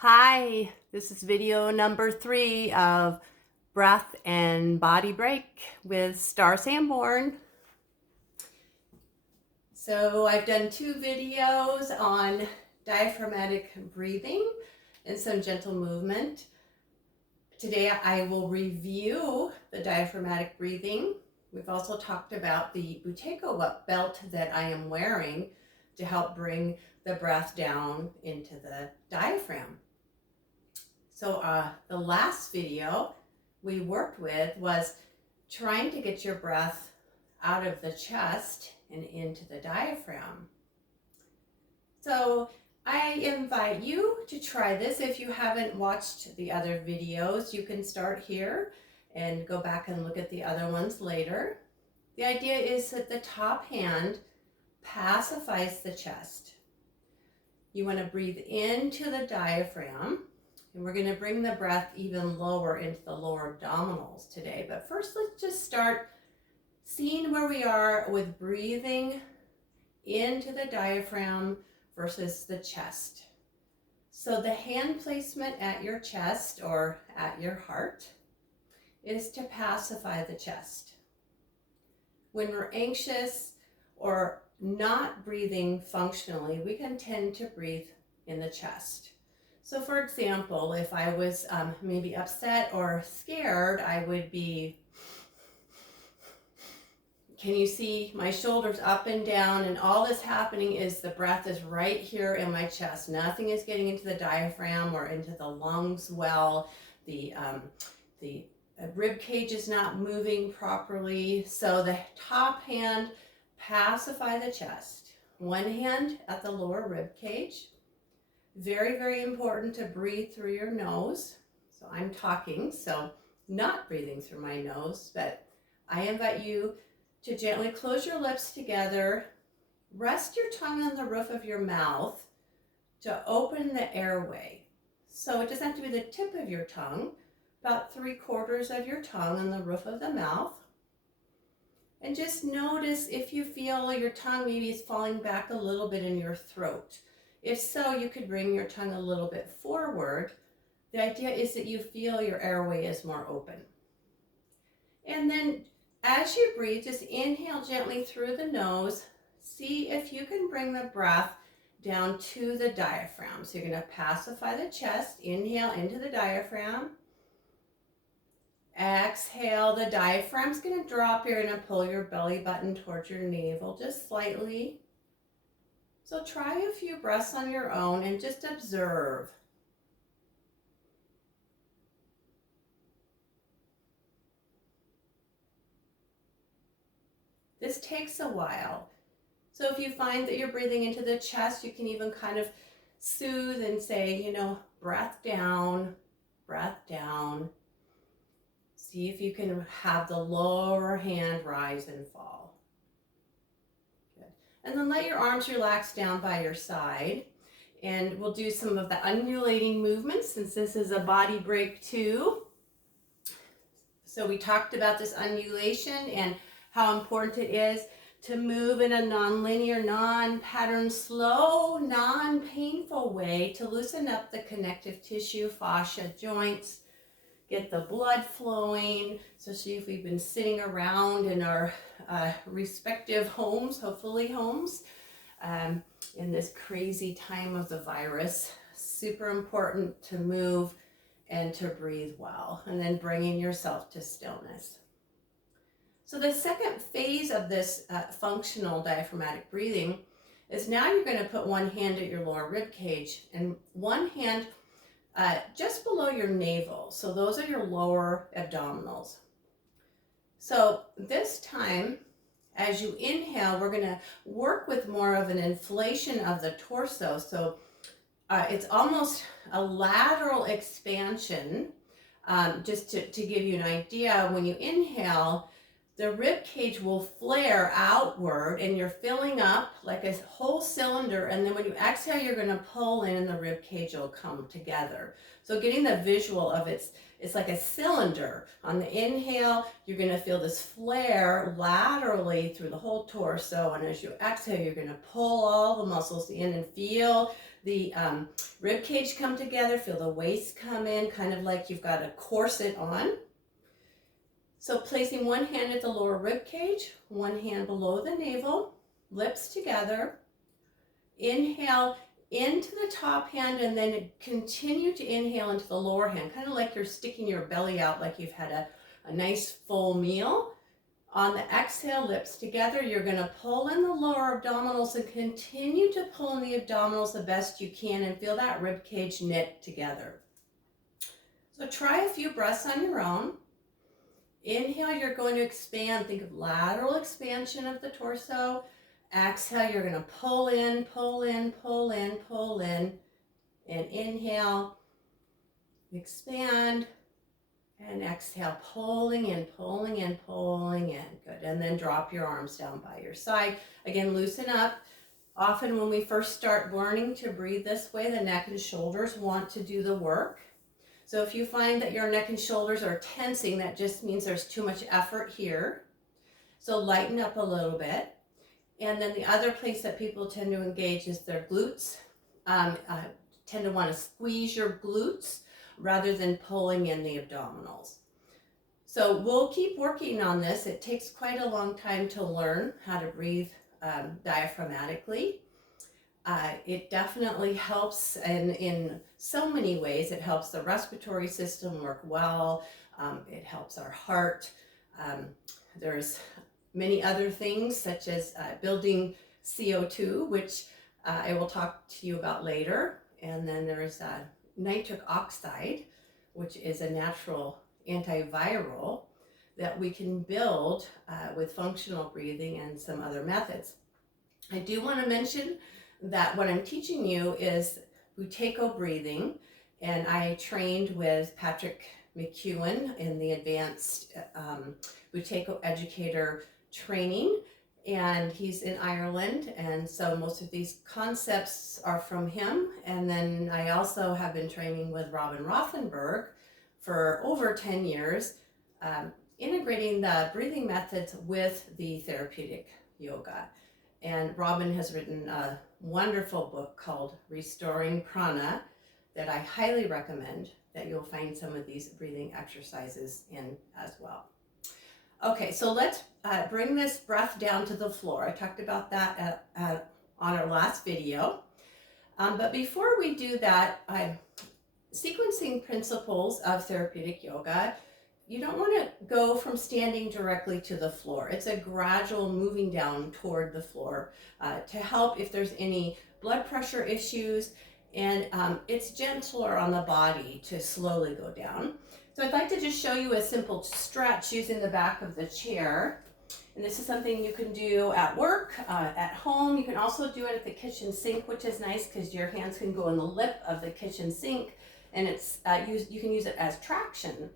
Hi, this is video number 3 of Breath and Body Break with Starr Sanborn. So I've done 2 videos on diaphragmatic breathing and some gentle movement. Today I will review the diaphragmatic breathing. We've also talked about the Buteyko belt that I am wearing to help bring the breath down into the diaphragm. So the last video we worked with was trying to get your breath out of the chest and into the diaphragm. So I invite you to try this. If you haven't watched the other videos, you can start here and go back and look at the other ones later. The idea is that the top hand pacifies the chest. You want to breathe into the diaphragm. And we're going to bring the breath even lower into the lower abdominals today. But first, let's just start seeing where we are with breathing into the diaphragm versus the chest. So the hand placement at your chest or at your heart is to pacify the chest. When we're anxious or not breathing functionally, we can tend to breathe in the chest. So for example, if I was maybe upset or scared, I would be, can you see my shoulders up and down, and all that's happening is the breath is right here in my chest. Nothing is getting into the diaphragm or into the lungs well. The rib cage is not moving properly. So the top hand pacify the chest. One hand at the lower rib cage. Very, very important to breathe through your nose. So I'm talking, so not breathing through my nose, but I invite you to gently close your lips together. Rest your tongue on the roof of your mouth to open the airway. So it doesn't have to be the tip of your tongue, about 3/4 of your tongue on the roof of the mouth. And just notice if you feel your tongue maybe is falling back a little bit in your throat. If so, you could bring your tongue a little bit forward. The idea is that you feel your airway is more open. And then as you breathe, just inhale gently through the nose. See if you can bring the breath down to the diaphragm. So you're going to pacify the chest. Inhale into the diaphragm. Exhale, the diaphragm's going to drop. You're going to pull your belly button towards your navel just slightly. So try a few breaths on your own and just observe. This takes a while. So if you find that you're breathing into the chest, you can even kind of soothe and say, breath down, breath down. See if you can have the lower hand rise and fall. Good. And then let your arms relax down by your side. And we'll do some of the undulating movements since this is a body break too. So we talked about this undulation and how important it is to move in a non-linear, non-pattern, slow, non-painful way to loosen up the connective tissue, fascia, joints, get the blood flowing. So see if we've been sitting around in our respective homes, hopefully homes, in this crazy time of the virus. Super important to move and to breathe well, and then bringing yourself to stillness. So the second phase of this functional diaphragmatic breathing is now you're going to put one hand at your lower rib cage and one hand just below your navel. So those are your lower abdominals. So this time, as you inhale, we're going to work with more of an inflation of the torso. So it's almost a lateral expansion. Just to give you an idea, when you inhale, the rib cage will flare outward and you're filling up like a whole cylinder, and then when you exhale, you're going to pull in and the rib cage will come together. So getting the visual of it's like a cylinder. On the inhale, you're going to feel this flare laterally through the whole torso, and as you exhale, you're going to pull all the muscles in and feel the rib cage come together, feel the waist come in, kind of like you've got a corset on. So placing one hand at the lower rib cage, one hand below the navel, lips together. Inhale into the top hand and then continue to inhale into the lower hand, kind of like you're sticking your belly out like you've had a nice full meal. On the exhale, lips together, you're going to pull in the lower abdominals and continue to pull in the abdominals the best you can and feel that rib cage knit together. So try a few breaths on your own. Inhale, you're going to expand. Think of lateral expansion of the torso. Exhale, you're going to pull in, pull in, pull in, pull in. And inhale, expand. And exhale, pulling in, pulling in, pulling in. Good. And then drop your arms down by your side. Again, loosen up. Often when we first start learning to breathe this way, the neck and shoulders want to do the work. So if you find that your neck and shoulders are tensing, that just means there's too much effort here. So lighten up a little bit. And then the other place that people tend to engage is their glutes. Tend to want to squeeze your glutes rather than pulling in the abdominals. So we'll keep working on this. It takes quite a long time to learn how to breathe diaphragmatically. It definitely helps in so many ways. It helps the respiratory system work well. It helps our heart. There's many other things such as building CO2, which I will talk to you about later. And then there's nitric oxide, which is a natural antiviral that we can build with functional breathing and some other methods. I do want to mention that what I'm teaching you is Buteyko breathing, and I trained with Patrick McEwen in the advanced Buteyko educator training, and he's in Ireland, and so most of these concepts are from him. And then I also have been training with Robin Rothenberg for over 10 years, integrating the breathing methods with the therapeutic yoga. And Robin has written a wonderful book called Restoring Prana that I highly recommend, that you'll find some of these breathing exercises in as well. Okay, so let's bring this breath down to the floor. I talked about that on our last video. But before we do that, sequencing principles of therapeutic yoga, you don't want to go from standing directly to the floor. It's a gradual moving down toward the floor to help if there's any blood pressure issues, and it's gentler on the body to slowly go down. So I'd like to just show you a simple stretch using the back of the chair. And this is something you can do at work, at home. You can also do it at the kitchen sink, which is nice because your hands can go in the lip of the kitchen sink, and it's you can use it as traction.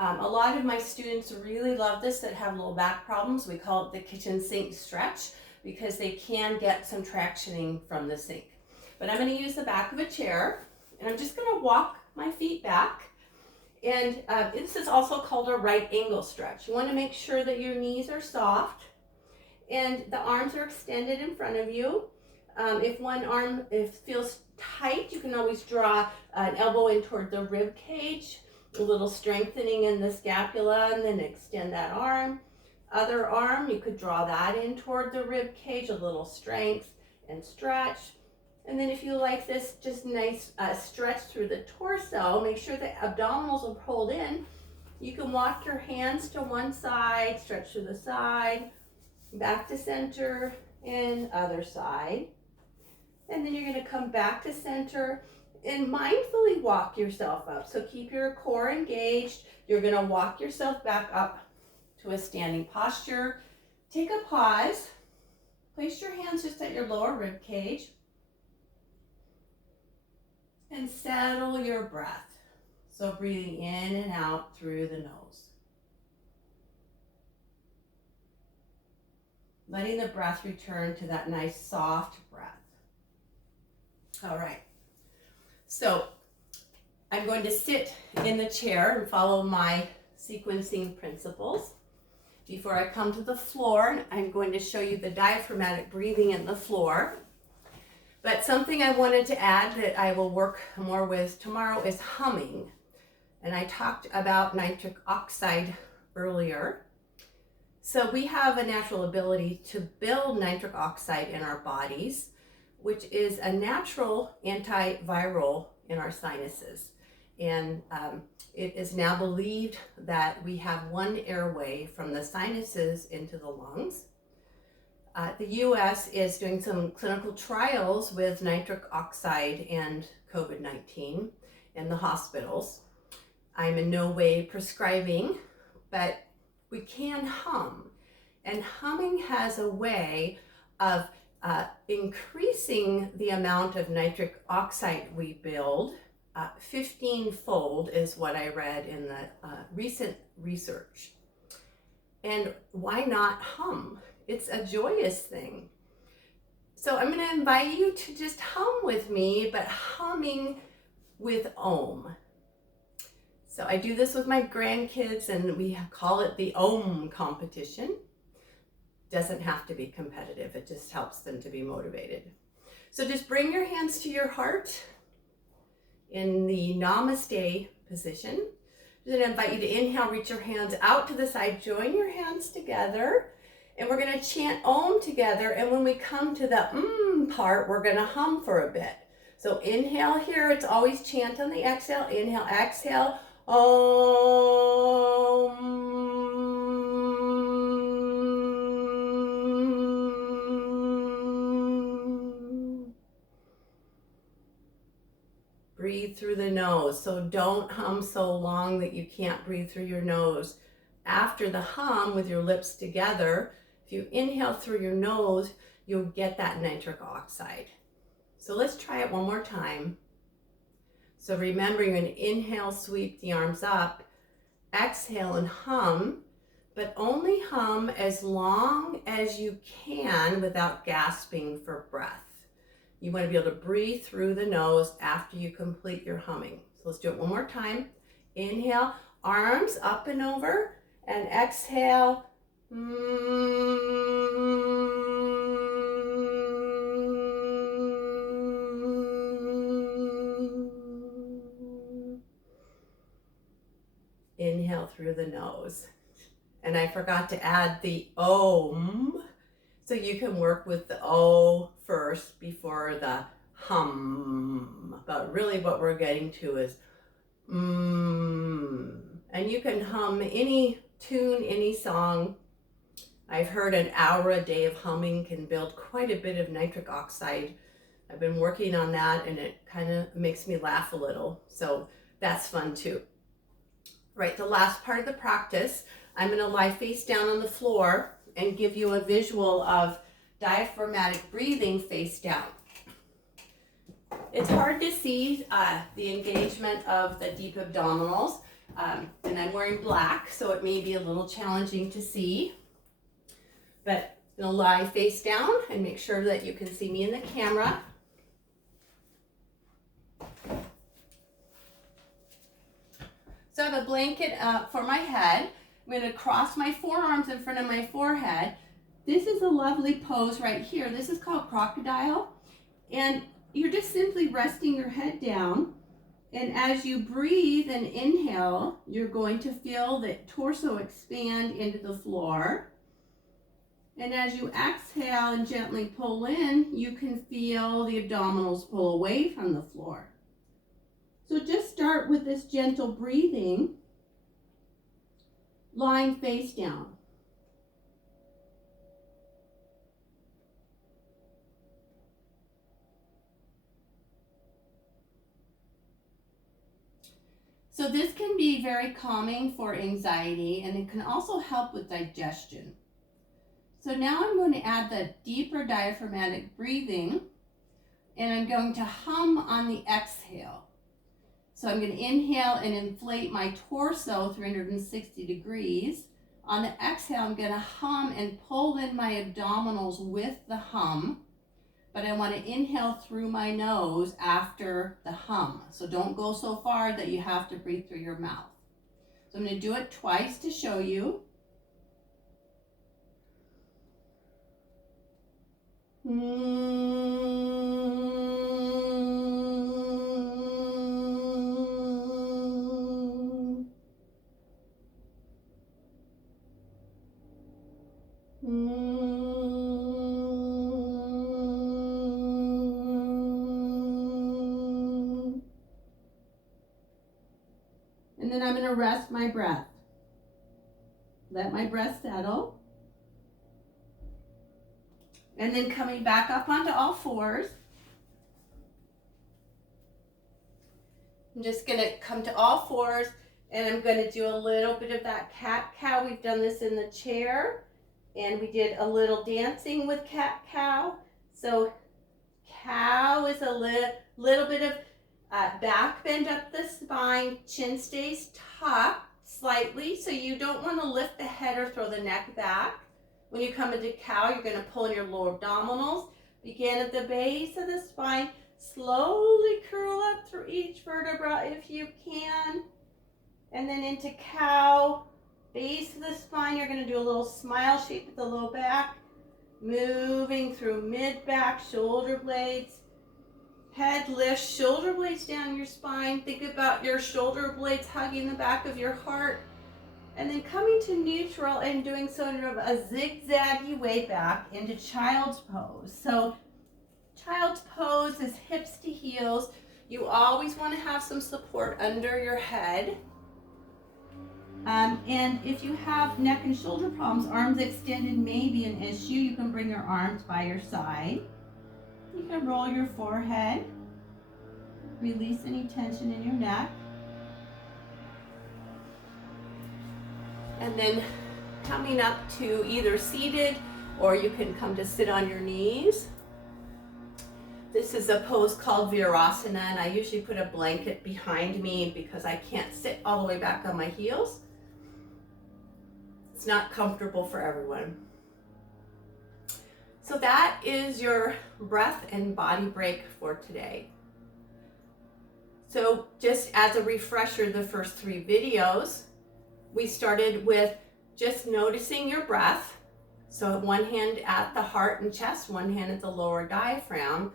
A lot of my students really love this that have low back problems. We call it the kitchen sink stretch because they can get some tractioning from the sink. But I'm going to use the back of a chair, and I'm just going to walk my feet back. And this is also called a right angle stretch. You want to make sure that your knees are soft and the arms are extended in front of you. If one arm feels tight, you can always draw an elbow in toward the rib cage, a little strengthening in the scapula, and then extend that arm. Other arm, you could draw that in toward the rib cage, a little strength and stretch. And then if you like this, just nice stretch through the torso, make sure the abdominals are pulled in. You can walk your hands to one side, stretch to the side, back to center, and other side. And then you're going to come back to center and mindfully walk yourself up. So keep your core engaged. You're going to walk yourself back up to a standing posture. Take a pause. Place your hands just at your lower rib cage. And settle your breath. So breathing in and out through the nose. Letting the breath return to that nice soft breath. All right. So I'm going to sit in the chair and follow my sequencing principles. Before I come to the floor, I'm going to show you the diaphragmatic breathing in the floor. But something I wanted to add that I will work more with tomorrow is humming. And I talked about nitric oxide earlier. So we have a natural ability to build nitric oxide in our bodies, which is a natural antiviral in our sinuses. And it is now believed that we have one airway from the sinuses into the lungs. The US is doing some clinical trials with nitric oxide and COVID-19 in the hospitals. I'm in no way prescribing, but we can hum. And humming has a way of increasing the amount of nitric oxide we build. 15-fold is what I read in the recent research. And why not hum? It's a joyous thing. So I'm going to invite you to just hum with me, but humming with Om. So I do this with my grandkids, and we call it the Om competition. Doesn't have to be competitive. It just helps them to be motivated. So just bring your hands to your heart in the Namaste position. I'm going to invite you to inhale, reach your hands out to the side, join your hands together, and we're going to chant Om together. And when we come to the part, we're going to hum for a bit. So inhale here. It's always chant on the exhale. Inhale, exhale. Om. Breathe through the nose. So don't hum so long that you can't breathe through your nose. After the hum with your lips together, if you inhale through your nose, you'll get that nitric oxide. So let's try it one more time. So remember, you're going to inhale, sweep the arms up, exhale and hum, but only hum as long as you can without gasping for breath. You want to be able to breathe through the nose after you complete your humming. So let's do it one more time. Inhale, arms up and over, and exhale. Inhale through the nose. And I forgot to add the Om. So you can work with the O first before the hum. But really what we're getting to is And you can hum any tune, any song. I've heard an hour a day of humming can build quite a bit of nitric oxide. I've been working on that, and it kind of makes me laugh a little. So that's fun too. Right, the last part of the practice, I'm going to lie face down on the floor and give you a visual of diaphragmatic breathing face down. It's hard to see the engagement of the deep abdominals, and I'm wearing black, so it may be a little challenging to see. But I'm going to lie face down and make sure that you can see me in the camera. So I have a blanket for my head. I'm going to cross my forearms in front of my forehead. This is a lovely pose right here. This is called crocodile. And you're just simply resting your head down. And as you breathe and inhale, you're going to feel the torso expand into the floor. And as you exhale and gently pull in, you can feel the abdominals pull away from the floor. So just start with this gentle breathing, lying face down. So this can be very calming for anxiety, and it can also help with digestion. So now I'm going to add the deeper diaphragmatic breathing, and I'm going to hum on the exhale. So I'm going to inhale and inflate my torso 360 degrees. On the exhale, I'm going to hum and pull in my abdominals with the hum, but I want to inhale through my nose after the hum. So don't go so far that you have to breathe through your mouth. So I'm going to do it twice to show you. And then I'm going to rest my breath. Let my breath settle. And then coming back up onto all fours. I'm just going to come to all fours, and I'm going to do a little bit of that cat-cow. We've done this in the chair, and we did a little dancing with cat-cow. So cow is a little bit of back bend up the spine. Chin stays tucked slightly, so you don't want to lift the head or throw the neck back. When you come into cow, you're going to pull in your lower abdominals. Begin at the base of the spine. Slowly curl up through each vertebra if you can. And then into cow. Base of the spine, you're going to do a little smile shape at the low back. Moving through mid-back, shoulder blades. Head lift, shoulder blades down your spine. Think about your shoulder blades hugging the back of your heart. And then coming to neutral and doing so in a zigzaggy way back into child's pose. So child's pose is hips to heels. You always want to have some support under your head. And if you have neck and shoulder problems, arms extended may be an issue. You can bring your arms by your side. You can roll your forehead. Release any tension in your neck. And then coming up to either seated, or you can come to sit on your knees. This is a pose called Virasana, and I usually put a blanket behind me because I can't sit all the way back on my heels. It's not comfortable for everyone. So that is your breath and body break for today. So just as a refresher, the first 3 videos, we started with just noticing your breath. So one hand at the heart and chest, one hand at the lower diaphragm,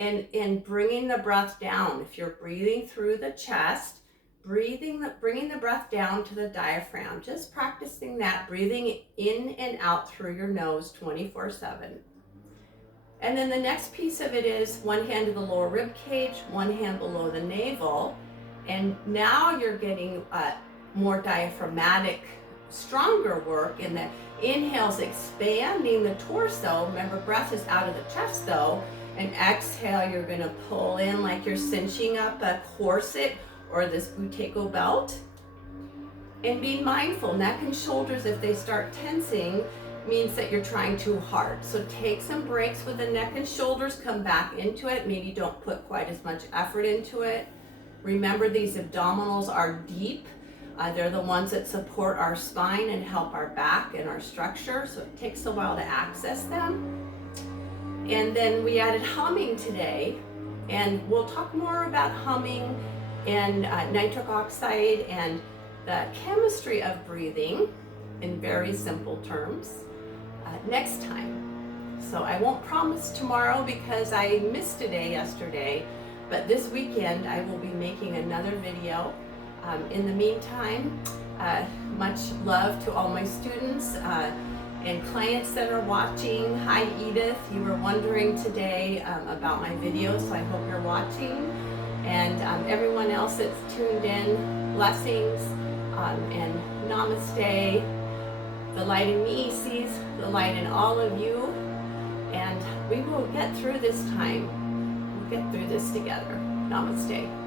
and bringing the breath down. If you're breathing through the chest, bringing the breath down to the diaphragm, just practicing that, breathing in and out through your nose 24/7. And then the next piece of it is one hand to the lower rib cage, one hand below the navel, and now you're getting more diaphragmatic, stronger work in the inhales, expanding the torso. Remember, breath is out of the chest though, and exhale, you're going to pull in like you're cinching up a corset or this Buteyko belt. And being mindful, neck and shoulders, if they start tensing, means that you're trying too hard. So take some breaks with the neck and shoulders, come back into it. Maybe don't put quite as much effort into it. Remember, these abdominals are deep. They're the ones that support our spine and help our back and our structure. So it takes a while to access them. And then we added humming today, and we'll talk more about humming and nitric oxide and the chemistry of breathing in very simple terms next time. So I won't promise tomorrow because I missed a day yesterday, but this weekend I will be making another video. In the meantime, much love to all my students and clients that are watching. Hi Edith, you were wondering today about my videos, so I hope you're watching. And everyone else that's tuned in, blessings and namaste. The light in me sees the light in all of you, and we will get through this time. We'll get through this together. Namaste.